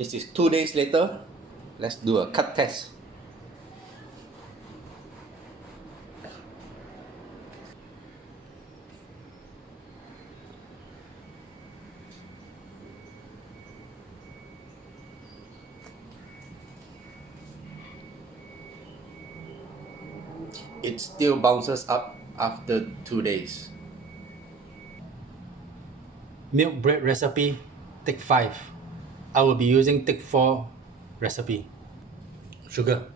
This is 2 days later. Let's do a cut test. It still bounces up after 2 days. Milk bread recipe, take 5. I will be using take 4 recipe. Sugar,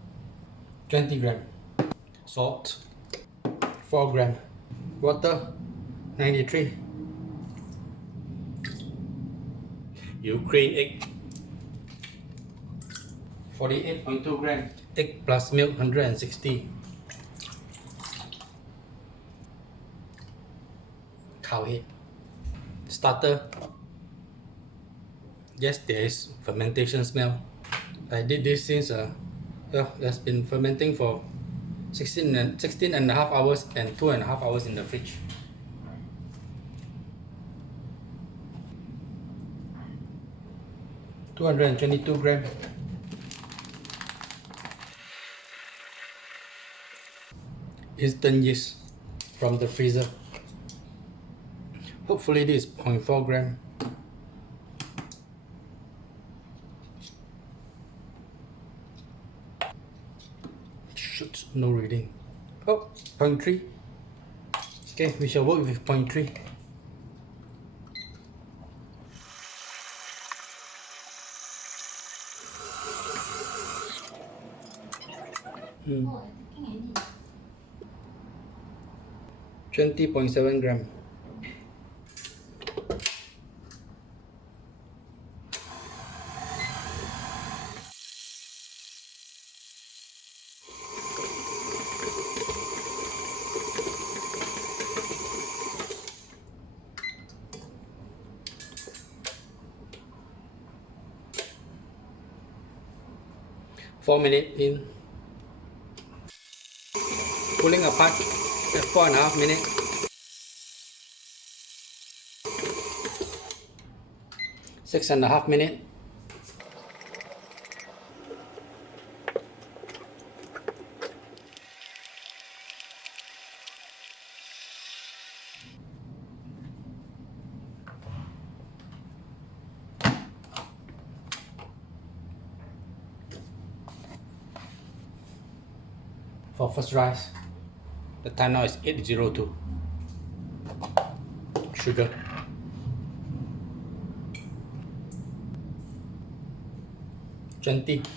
20 gram. Salt, 4 gram. Water, 93. Ukraine egg, 48.2 gram. Egg plus milk, 160. Cow head. Starter. Yes, there is fermentation smell. I did this since it has been fermenting for 16 and a half hours and 2.5 hours in the fridge. $222 grams. Instant yeast from the freezer. Hopefully this is 0.4 gram. Shoot, no reading. Oh, 0.3. Okay, we shall work with 0.3. Hmm. 20.7 gram. Four minutes in. Pulling apart at 4.5 minutes. Six and a half minutes. For first rise, the time now is 8:02. Sugar,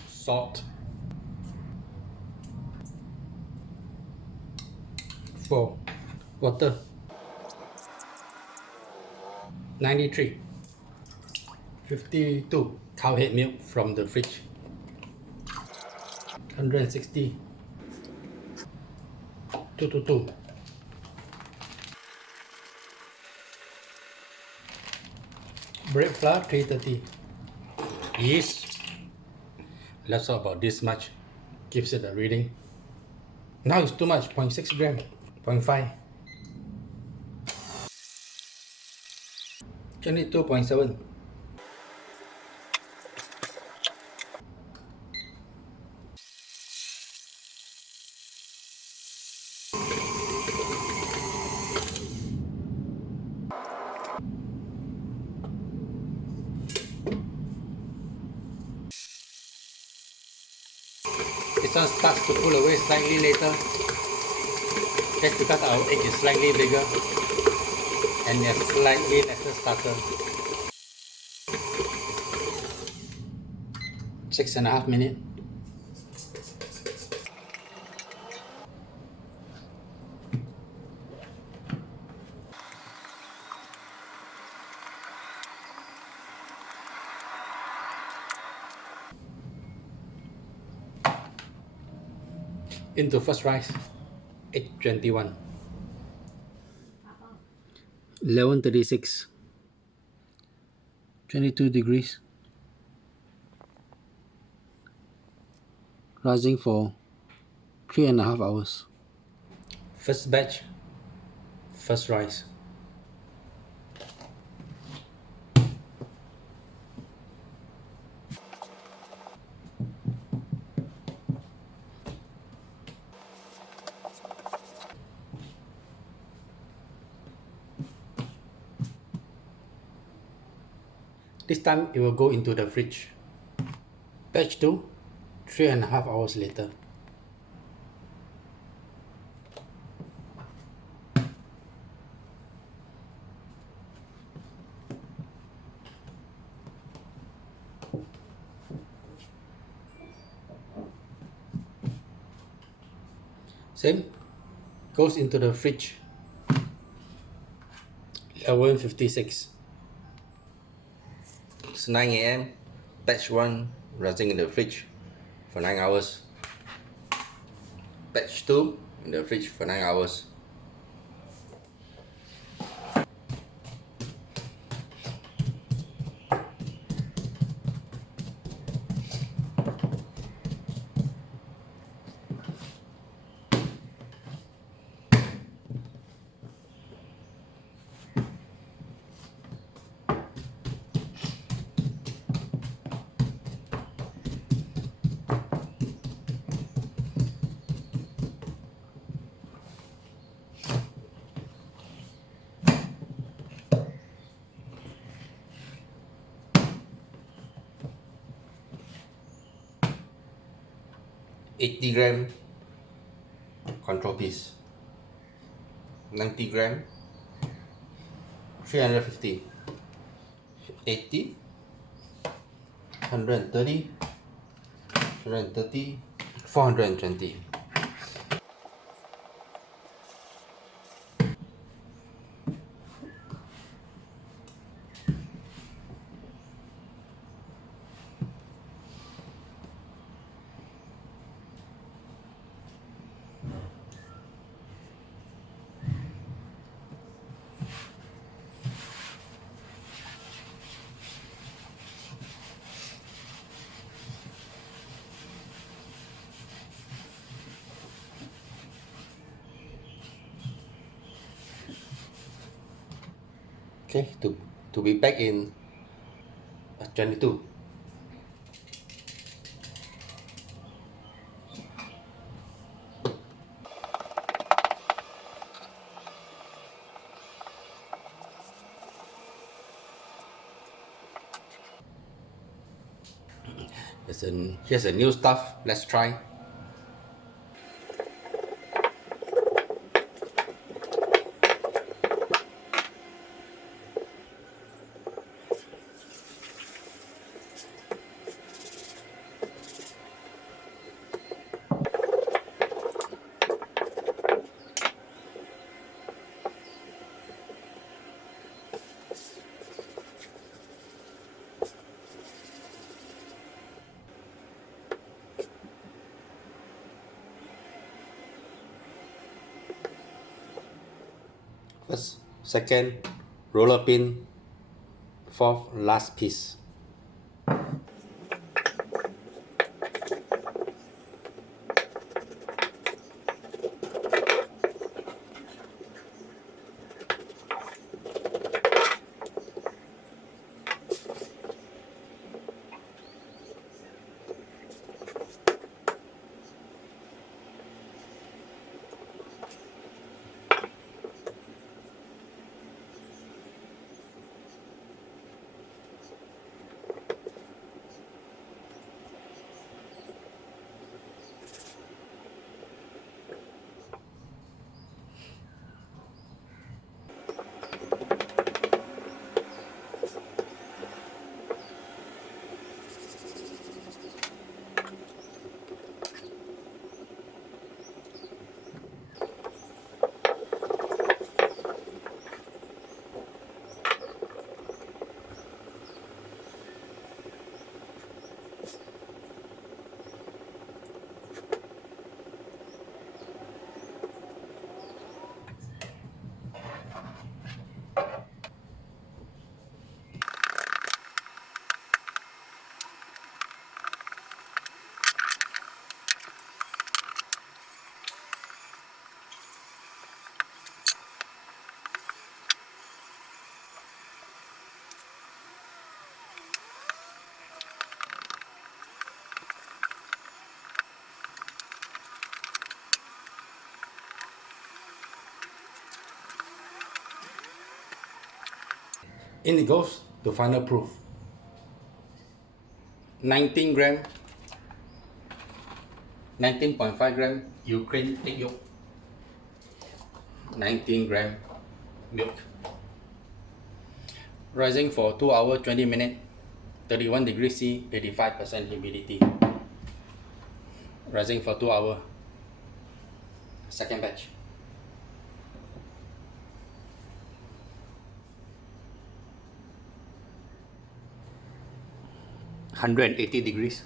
salt, 4, water, 93, 52 cow head milk from the fridge, 160, 222. Bread flour, 330. Yeast, let's talk about this much, gives it a reading. Now it's too much, 0.6 gram, 0.5. 22.7. This one starts to pull away slightly later. That's because our egg is slightly bigger and there's slightly lesser starter. 6.5 minutes. Into first rise, 8:21. 11:36. 22 degrees. Rising for 3.5 hours. First batch, first rise. This time it will go into the fridge. Batch 2, 3.5 hours later. Same, goes into the fridge. 11:56. It's 9 a.m. Batch 1 resting in the fridge for 9 hours. Batch 2 in the fridge for 9 hours. $80 control piece, 90 gram, 350, 80, 130, 130, 420. Okay, to be back in 22. Here's a new stuff. Let's try. First, second, roller pin, fourth, last piece. In it goes to final proof. 19 gram, 19.5 gram Ukraine egg yolk, 19 gram milk. Rising for 2 hours 20 minutes, 31 degrees C, 85% humidity. Rising for 2 hours. Second batch. 180 degrees.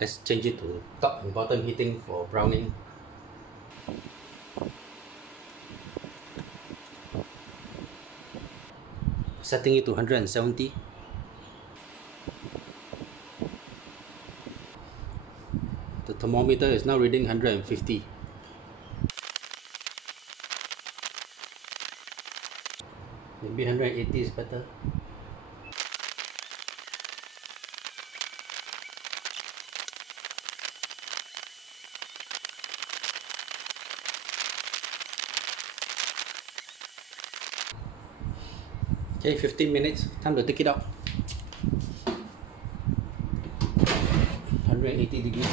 Let's change it to top and bottom heating for browning. Setting it to 170. The thermometer is now reading 150. Maybe 180 is better. Okay, 15 minutes. Time to take it out. 180 degrees.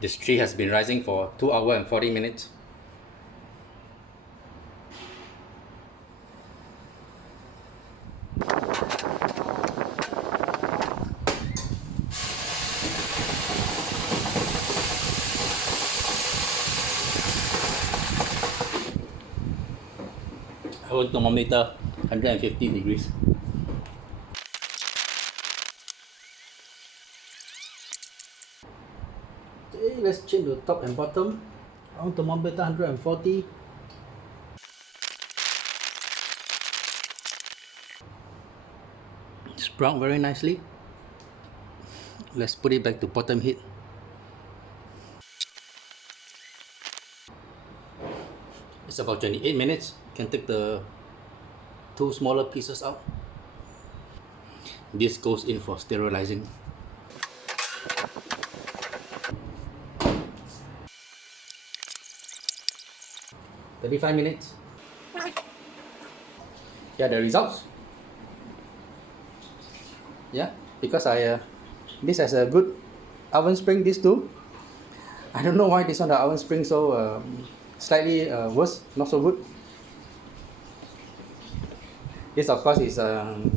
This tree has been rising for 2 hours and 40 minutes. Our thermometer 150 degrees. Okay, let's change the top and bottom. Our thermometer 140. It's browned very nicely. Let's put it back to bottom heat. It's about 28 minutes. Can take the two smaller pieces out. This goes in for sterilizing. "35 minutes. Yeah, the results. Yeah, because this has a good oven spring, these two. I don't know why this one the oven spring so slightly worse, not so good. This of course is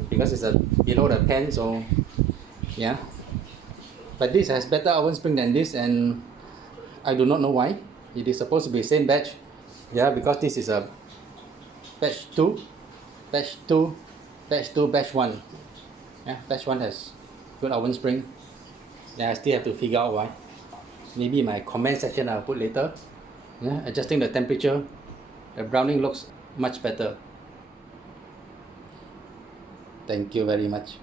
because it's below the pan, so yeah. But this has better oven spring than this, and I do not know why. It is supposed to be same batch. Yeah, because this is a batch 2, batch 2, batch 2, batch 1. Yeah, batch 1 has good oven spring. Yeah, I still have to figure out why. Maybe in my comment section I'll put later. Yeah, adjusting the temperature, the browning looks much better. Thank you very much.